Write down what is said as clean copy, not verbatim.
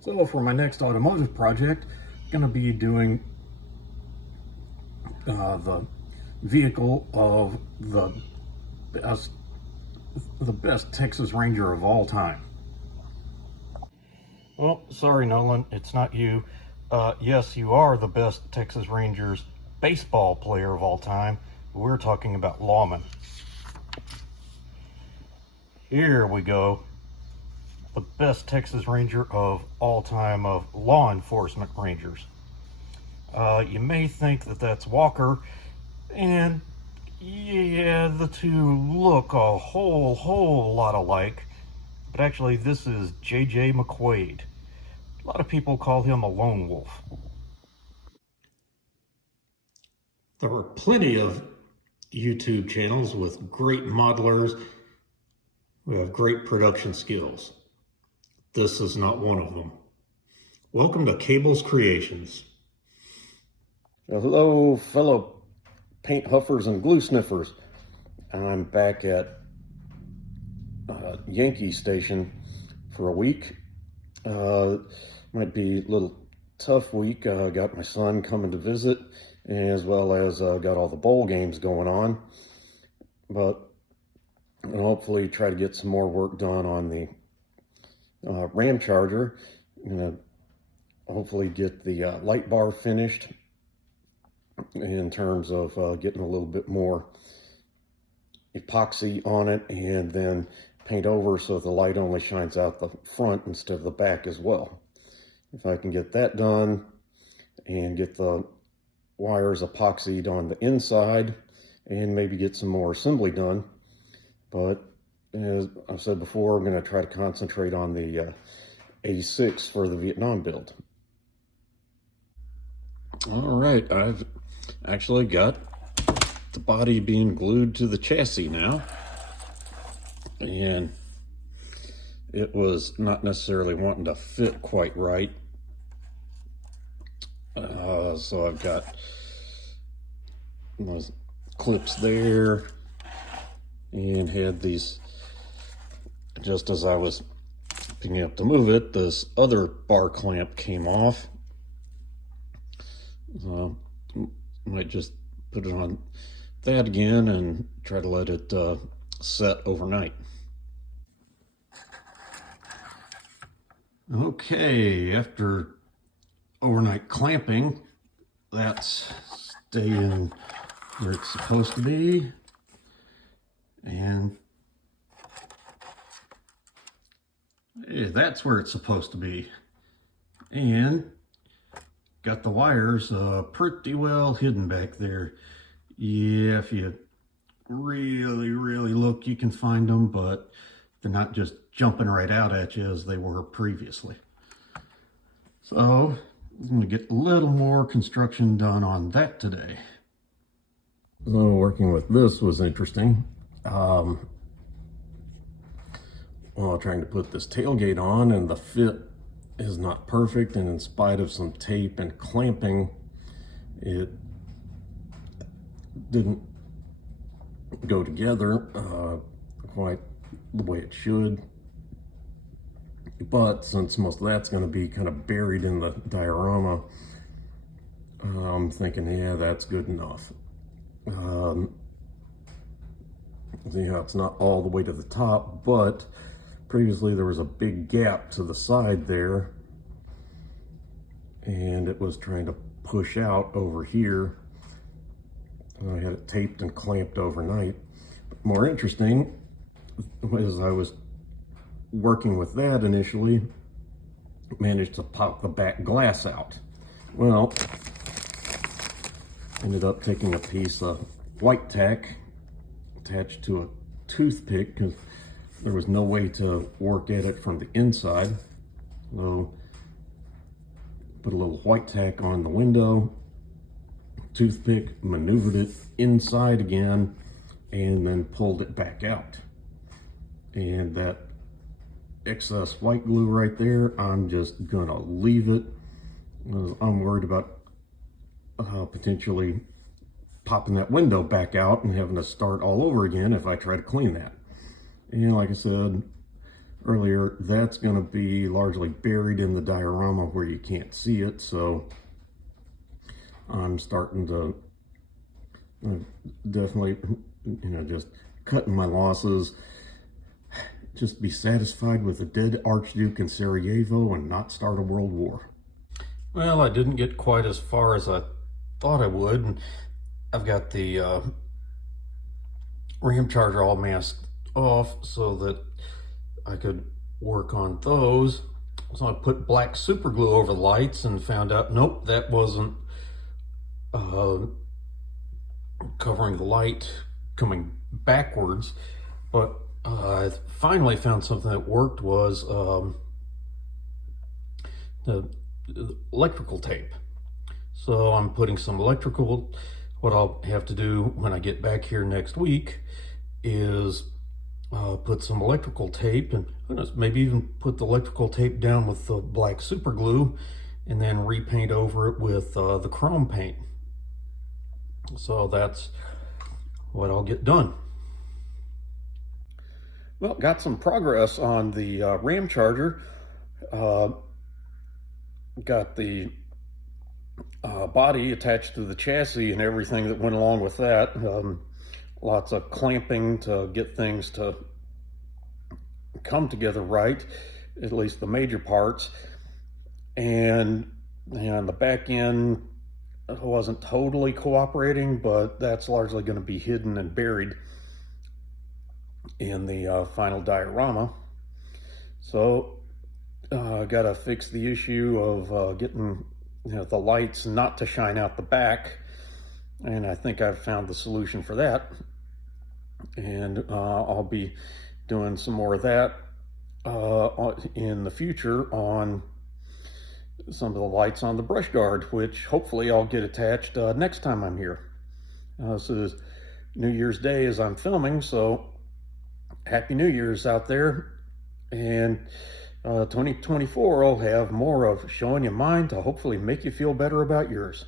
So for my next automotive project, I'm going to be doing the vehicle of best, the best Texas Ranger of all time. Well, sorry, Nolan, it's not you. Yes, you are the best Texas Rangers baseball player of all time. We're talking about lawmen. Here we go. The best Texas Ranger of all time of law enforcement rangers. You may think that that's Walker, and yeah, the two look a whole lot alike, but actually this is J.J. McQuaid. A lot of people call him a lone wolf. There are plenty of YouTube channels with great modelers who have great production skills. This is not one of them. Welcome to Cable's Creations. Hello, fellow paint huffers and glue sniffers. I'm back at Yankee Station for a week. Might be a little tough week. Got my son coming to visit, as well as got all the bowl games going on. But I'll hopefully try to get some more work done on the Ramcharger. Hopefully get the light bar finished in terms of getting a little bit more epoxy on it, and then paint over so the light only shines out the front instead of the back as well. If I can get that done and get the wires epoxied on the inside and maybe get some more assembly done. But as I've said before, I'm going to try to concentrate on the 86 for the Vietnam build. All right, I've actually got the body being glued to the chassis now, and it was not necessarily wanting to fit quite right. So I've got those clips there, and had these, just as I was picking up to move it, this other bar clamp came off. Might just put it on that again and try to let it set overnight. Okay, after overnight clamping, that's staying where it's supposed to be, and hey, that's where it's supposed to be, and got the wires pretty well hidden back there. Yeah, if you really look, you can find them, but they're not just jumping right out at you as they were previously. So I'm going to get a little more construction done on that today. So working with this was interesting. While trying to put this tailgate on, and the fit is not perfect, and in spite of some tape and clamping, it didn't go together quite the way it should. But since most of that's going to be kind of buried in the diorama, I'm thinking, yeah, that's good enough. Yeah, it's not all the way to the top, but previously there was a big gap to the side there, and it was trying to push out over here. I had it taped and clamped overnight. But more interesting, as I was working with that initially, managed to pop the back glass out. Well, ended up taking a piece of white tack attached to a toothpick because there was no way to work at it from the inside. So put a little white tack on the window, toothpick, maneuvered it inside again, and then pulled it back out. And that excess white glue right there, I'm just gonna leave it. I'm worried about potentially popping that window back out and having to start all over again if I try to clean that. And like I said, earlier, that's going to be largely buried in the diorama where you can't see it. So I'm starting to definitely, just cutting my losses. Just be satisfied with the dead Archduke in Sarajevo and not start a world war. Well, I didn't get quite as far as I thought I would. And I've got the Ramcharger all masked off so that I could work on those. So I put black super glue over the lights and found out, nope, that wasn't covering the light coming backwards. But I finally found something that worked, was the electrical tape. So I'm putting some electrical, what I'll have to do when I get back here next week is put some electrical tape, and who knows, maybe even put the electrical tape down with the black super glue and then repaint over it with the chrome paint. So that's what I'll get done. Well, got some progress on the Ramcharger. Got the body attached to the chassis and everything that went along with that. Lots of clamping to get things to come together right, at least the major parts. And the back end wasn't totally cooperating, but that's largely going to be hidden and buried in the final diorama. So got to fix the issue of getting the lights not to shine out the back, and I think I've found the solution for that. And I'll be doing some more of that in the future on some of the lights on the brush guard, which hopefully I'll get attached next time I'm here. This is New Year's Day as I'm filming, so Happy New Year's out there. And 2024 I'll have more of showing you mine to hopefully make you feel better about yours.